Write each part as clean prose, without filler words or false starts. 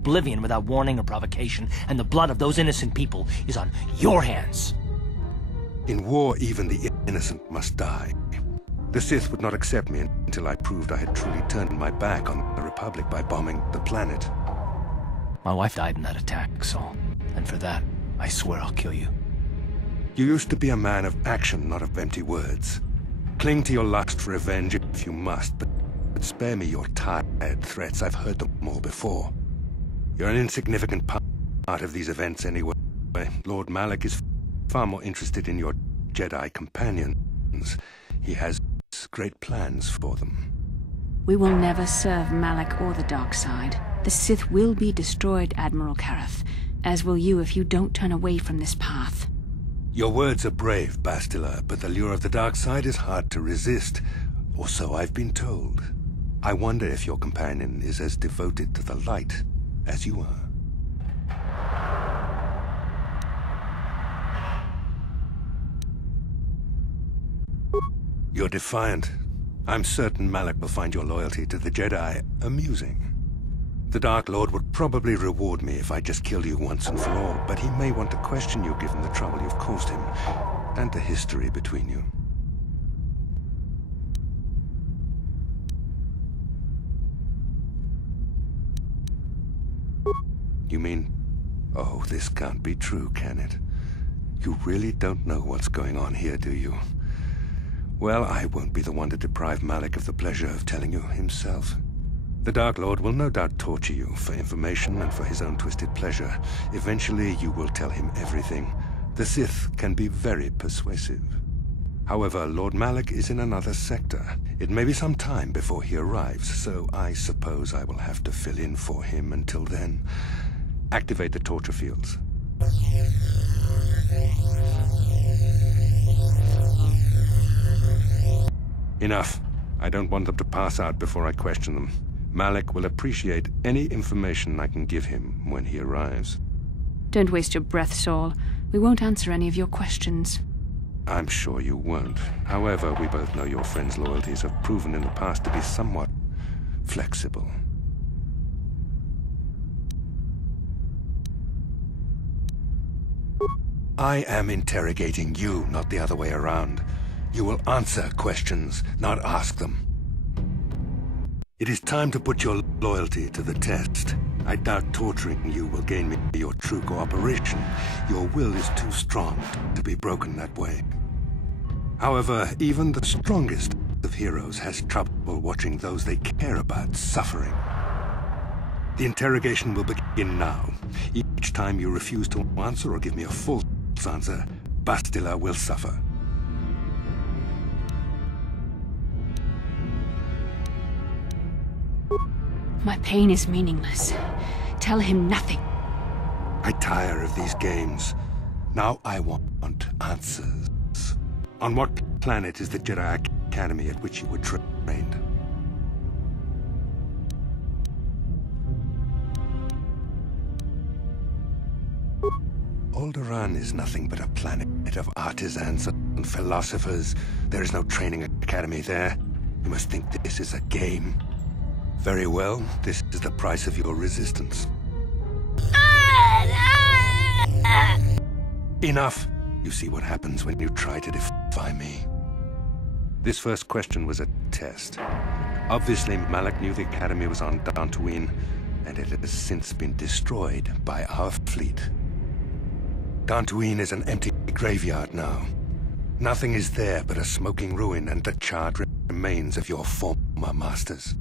oblivion without warning or provocation, and the blood of those innocent people is on your hands. In war, even the innocent must die. The Sith would not accept me until I proved I had truly turned my back on the Republic by bombing the planet. My wife died in that attack, Saul. And for that, I swear I'll kill you. You used to be a man of action, not of empty words. Cling to your lust for revenge if you must, but spare me your tired threats. I've heard them all before. You're an insignificant part of these events anyway. Lord Malak is far more interested in your Jedi companions. He has great plans for them. We will never serve Malak or the dark side. The Sith will be destroyed, Admiral Kareth, as will you if you don't turn away from this path. Your words are brave, Bastila, but the lure of the dark side is hard to resist, or so I've been told. I wonder if your companion is as devoted to the light as you are. You're defiant. I'm certain Malak will find your loyalty to the Jedi amusing. The Dark Lord would probably reward me if I just killed you once and for all, but he may want to question you given the trouble you've caused him, and the history between you. You mean... Oh, this can't be true, can it? You really don't know what's going on here, do you? Well, I won't be the one to deprive Malak of the pleasure of telling you himself. The Dark Lord will no doubt torture you for information and for his own twisted pleasure. Eventually, you will tell him everything. The Sith can be very persuasive. However, Lord Malak is in another sector. It may be some time before he arrives, so I suppose I will have to fill in for him until then. Activate the torture fields. Enough. I don't want them to pass out before I question them. Malak will appreciate any information I can give him when he arrives. Don't waste your breath, Saul. We won't answer any of your questions. I'm sure you won't. However, we both know your friend's loyalties have proven in the past to be somewhat flexible. I am interrogating you, not the other way around. You will answer questions, not ask them. It is time to put your loyalty to the test. I doubt torturing you will gain me your true cooperation. Your will is too strong to be broken that way. However, even the strongest of heroes has trouble watching those they care about suffering. The interrogation will begin now. Each time you refuse to answer or give me a false answer, Bastila will suffer. My pain is meaningless. Tell him nothing. I tire of these games. Now I want answers. On what planet is the Jedi Academy at which you were trained? Alderaan is nothing but a planet of artisans and philosophers. There is no training academy there. You must think this is a game. Very well, this is the price of your resistance. Enough! You see what happens when you try to defy me. This first question was a test. Obviously, Malak knew the Academy was on Dantooine, and it has since been destroyed by our fleet. Dantooine is an empty graveyard now. Nothing is there but a smoking ruin and the charred remains of your former masters.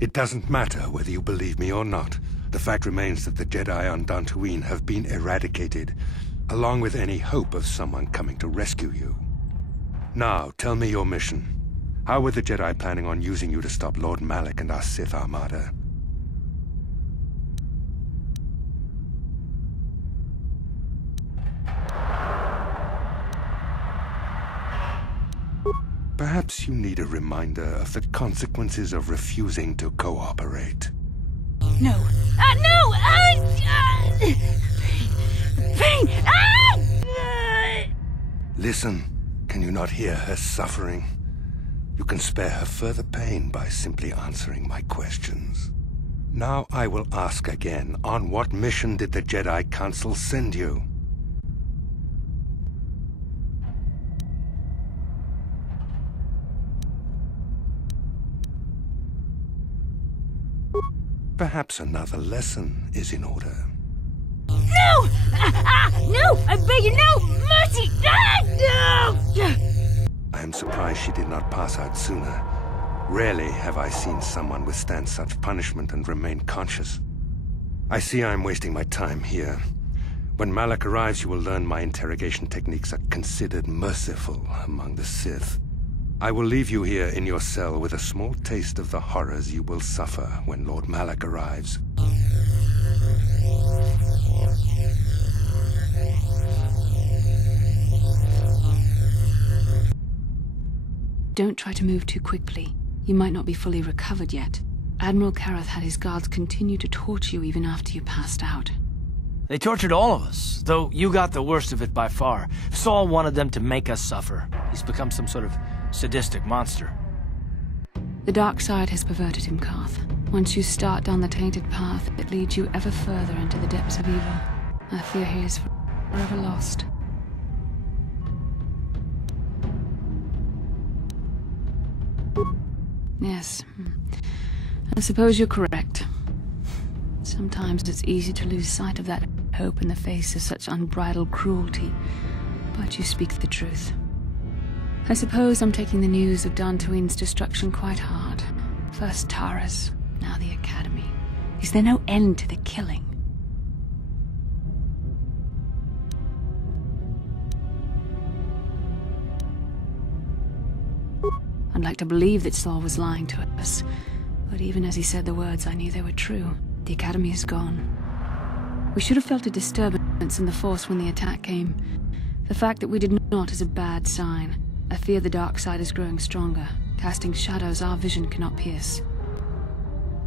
It doesn't matter whether you believe me or not. The fact remains that the Jedi on Dantooine have been eradicated, along with any hope of someone coming to rescue you. Now, tell me your mission. How were the Jedi planning on using you to stop Lord Malak and our Sith Armada? Perhaps you need a reminder of the consequences of refusing to cooperate. No. No! Pain! Listen. Can you not hear her suffering? You can spare her further pain by simply answering my questions. Now I will ask again, on what mission did the Jedi Council send you? Perhaps another lesson is in order. No! No! I beg you, no! Mercy! No! I am surprised she did not pass out sooner. Rarely have I seen someone withstand such punishment and remain conscious. I see I am wasting my time here. When Malak arrives, you will learn my interrogation techniques are considered merciful among the Sith. I will leave you here in your cell with a small taste of the horrors you will suffer when Lord Malak arrives. Don't try to move too quickly. You might not be fully recovered yet. Admiral Kareth had his guards continue to torture you even after you passed out. They tortured all of us, though you got the worst of it by far. Saul wanted them to make us suffer. He's become some sort of sadistic monster. The dark side has perverted him, Karth. Once you start down the tainted path, it leads you ever further into the depths of evil. I fear he is forever lost. Yes, I suppose you're correct. Sometimes it's easy to lose sight of that hope in the face of such unbridled cruelty, but you speak the truth. I suppose I'm taking the news of Dantooine's destruction quite hard. First Taras, now the Academy. Is there no end to the killing? I'd like to believe that Saul was lying to us, but even as he said the words, I knew they were true. The Academy is gone. We should have felt a disturbance in the Force when the attack came. The fact that we did not is a bad sign. I fear the dark side is growing stronger, casting shadows our vision cannot pierce.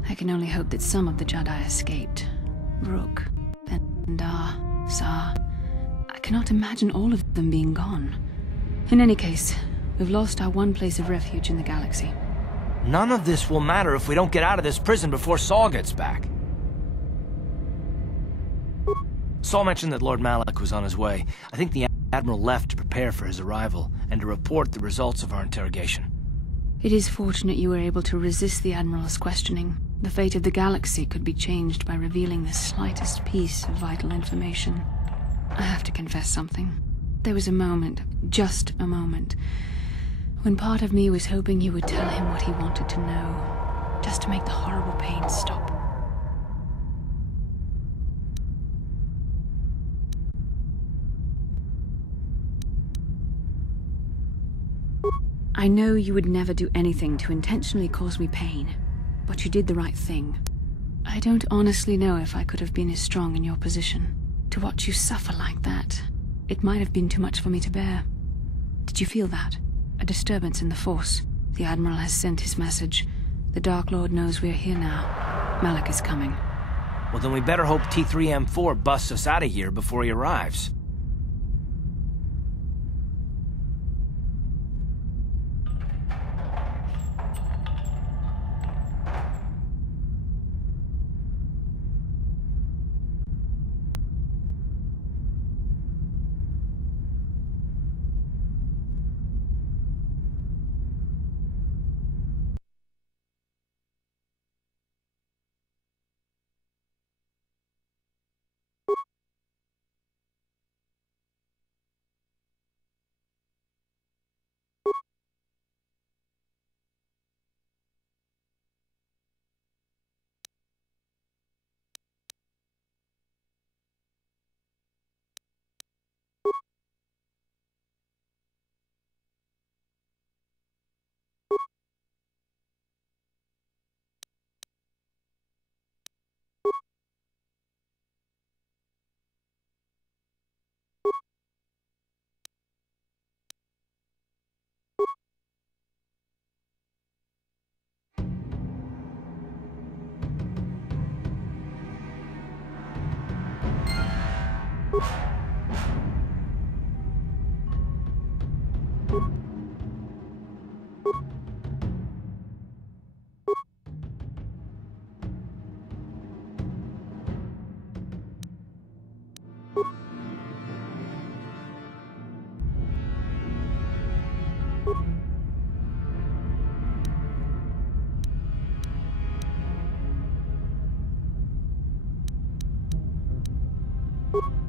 I can only hope that some of the Jedi escaped. Rook, Vendar, Zar. I cannot imagine all of them being gone. In any case, we've lost our one place of refuge in the galaxy. None of this will matter if we don't get out of this prison before Saul gets back. Saul mentioned that Lord Malak was on his way. I think the Admiral left to prepare for his arrival and to report the results of our interrogation. It is fortunate you were able to resist the Admiral's questioning. The fate of the galaxy could be changed by revealing the slightest piece of vital information. I have to confess something. There was a moment, just a moment, when part of me was hoping you would tell him what he wanted to know, just to make the horrible pain stop. I know you would never do anything to intentionally cause me pain, but you did the right thing. I don't honestly know if I could have been as strong in your position. To watch you suffer like that, it might have been too much for me to bear. Did you feel that? A disturbance in the Force. The Admiral has sent his message. The Dark Lord knows we're here now. Malak is coming. Well, then we better hope T3M4 busts us out of here before he arrives. you.